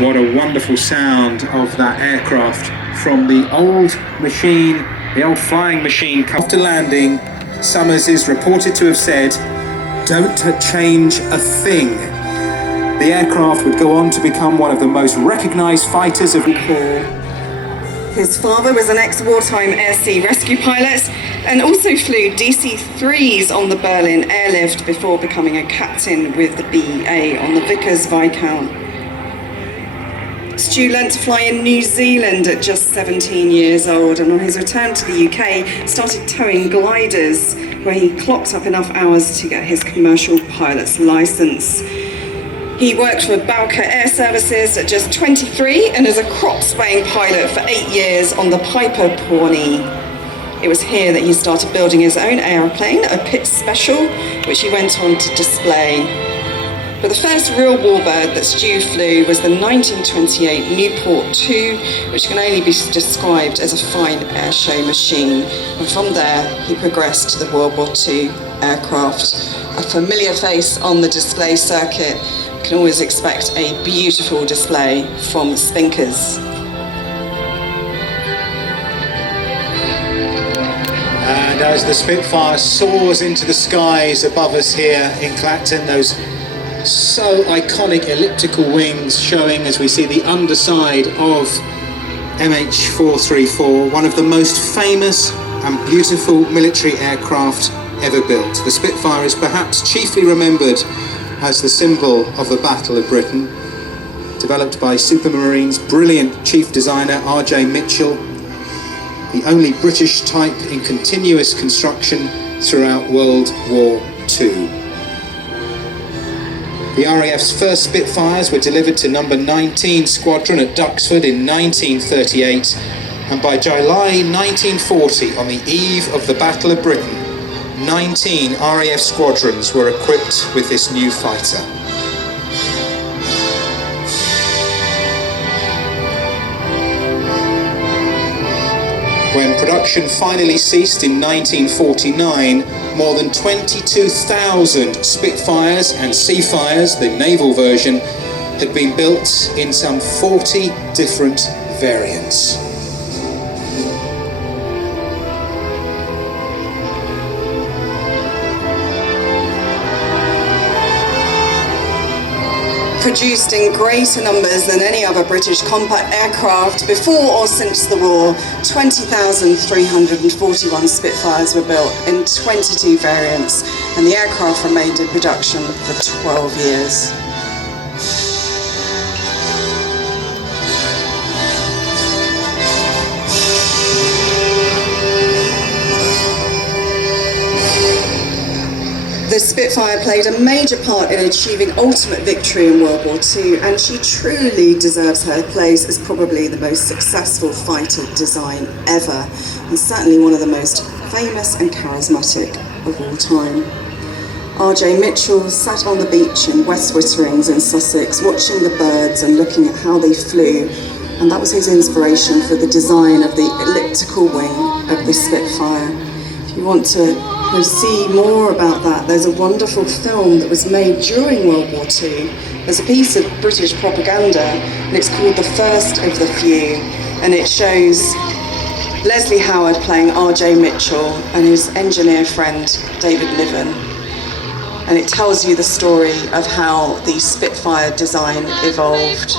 What a wonderful sound of that aircraft from the old machine, the old flying machine. After landing, Summers is reported to have said, "Don't change a thing." The aircraft would go on to become one of the most recognised fighters of the war. His father was an ex-wartime air-sea rescue pilot and also flew DC-3s on the Berlin airlift before becoming a captain with the BA on the Vickers Viscount. Stu learnt to fly in New Zealand at just 17 years old, and on his return to the UK started towing gliders, where he clocked up enough hours to get his commercial pilot's licence. He worked for Bowker Air Services at just 23 and as a crop spraying pilot for 8 years on the Piper Pawnee. It was here that he started building his own aeroplane, a Pitts Special, which he went on to display. But the first real warbird that Stu flew was the 1928 Newport 2, which can only be described as a fine airshow machine. And from there, he progressed to the World War II aircraft. A familiar face on the display circuit. You can always expect a beautiful display from Spinkers. And as the Spitfire soars into the skies above us here in Clacton, those so iconic elliptical wings showing as we see the underside of MH434, one of the most famous and beautiful military aircraft ever built. The Spitfire is perhaps chiefly remembered as the symbol of the Battle of Britain, developed by Supermarine's brilliant chief designer R.J. Mitchell, the only British type in continuous construction throughout World War II. The RAF's first Spitfires were delivered to number 19 Squadron at Duxford in 1938, and by July 1940, on the eve of the Battle of Britain, 19 RAF squadrons were equipped with this new fighter. When production finally ceased in 1949, more than 22,000 Spitfires and Seafires, the naval version, had been built in some 40 different variants. Produced in greater numbers than any other British combat aircraft before or since the war, 20,341 Spitfires were built in 22 variants, and the aircraft remained in production for 12 years. The Spitfire played a major part in achieving ultimate victory in World War II, and she truly deserves her place as probably the most successful fighter design ever, and certainly one of the most famous and charismatic of all time. R.J. Mitchell sat on the beach in West Witterings in Sussex, watching the birds and looking at how they flew, and that was his inspiration for the design of the elliptical wing of the Spitfire. If you want to see more about that, there's a wonderful film that was made during World War II. There's a piece of British propaganda, and it's called The First of the Few, and it shows Leslie Howard playing R.J. Mitchell and his engineer friend David Niven, and it tells you the story of how the Spitfire design evolved.